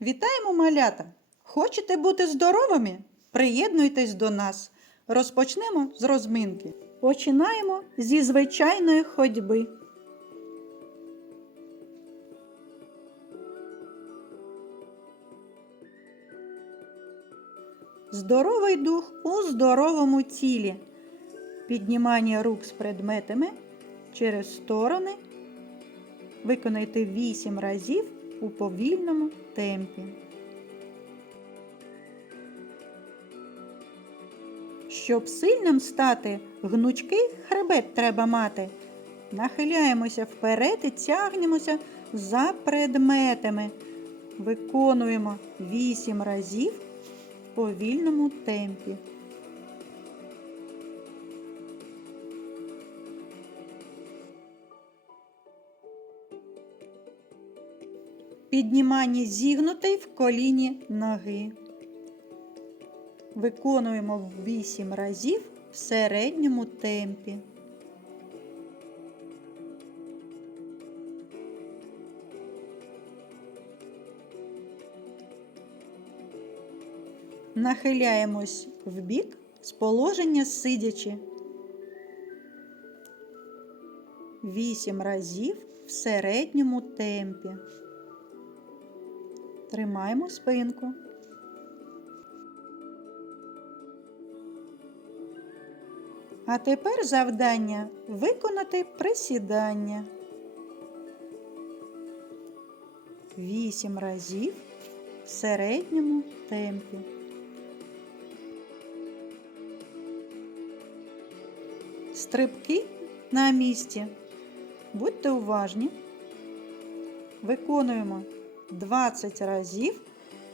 Вітаємо малята! Хочете бути здоровими? Приєднуйтесь до нас. Розпочнемо з розминки. Починаємо зі звичайної ходьби. Здоровий дух у здоровому тілі. Піднімання рук з предметами через сторони. Виконайте 8 разів у повільному темпі. Щоб сильним стати, гнучкий хребет треба мати. Нахиляємося вперед і тягнемося за предметами. Виконуємо 8 разів в повільному темпі. Піднімання зігнутої в коліні ноги. Виконуємо 8 разів в середньому темпі. Нахиляємось вбік з положення сидячи. 8 разів в середньому темпі. Тримаємо спинку. А тепер завдання виконати присідання. Вісім разів в середньому темпі. Стрибки на місці. Будьте уважні. Виконуємо 20 разів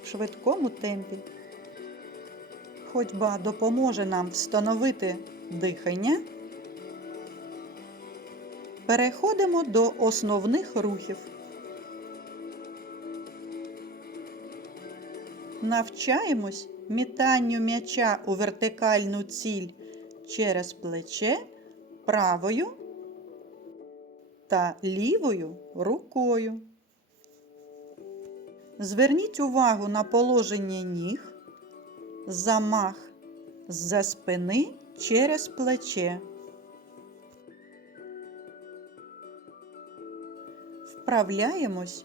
в швидкому темпі. Ходьба допоможе нам встановити дихання. Переходимо до основних рухів. Навчаємось мітанню м'яча у вертикальну ціль через плече правою та лівою рукою. Зверніть увагу на положення ніг, замах з-за спини через плече. Вправляємось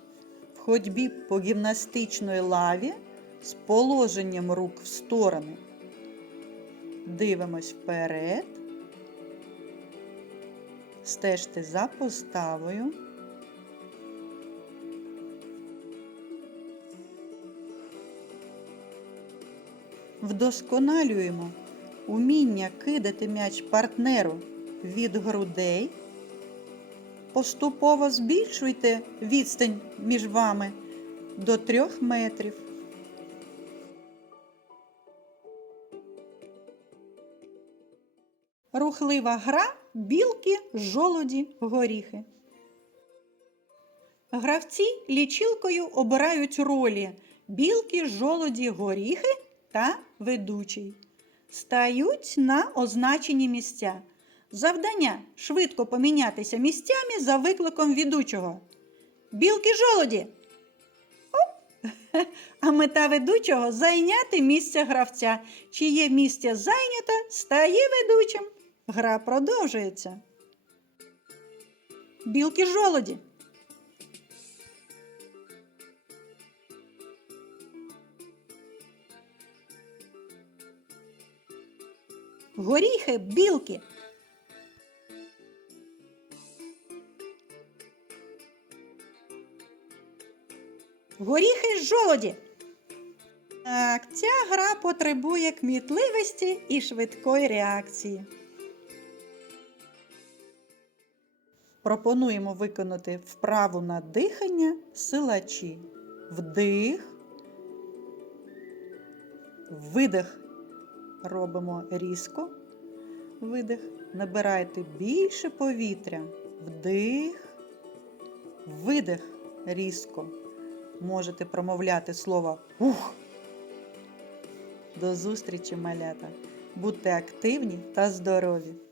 в ходьбі по гімнастичної лаві з положенням рук в сторони. Дивимось вперед. Стежте за поставою. Вдосконалюємо уміння кидати м'яч партнеру від грудей. Поступово збільшуйте відстань між вами до 3 метрів. Рухлива гра білки, жолоді, горіхи. Гравці лічилкою обирають ролі білки, жолоді, горіхи та ведучий. Стають на означені місця. Завдання швидко помінятися місцями за викликом ведучого. Білки жолоді. А мета ведучого зайняти місце гравця. Чиє місце зайнято, стає ведучим. Гра продовжується. Білки жолоді. Горіхи, білки. Горіхи жолоді. Так, ця гра потребує кмітливості і швидкої реакції. Пропонуємо виконати вправу на дихання силачі. Вдих, видих. Робимо різко. Видих. Набирайте більше повітря. Вдих, видих різко. Можете промовляти слово ух. До зустрічі, малята. Будьте активні та здорові!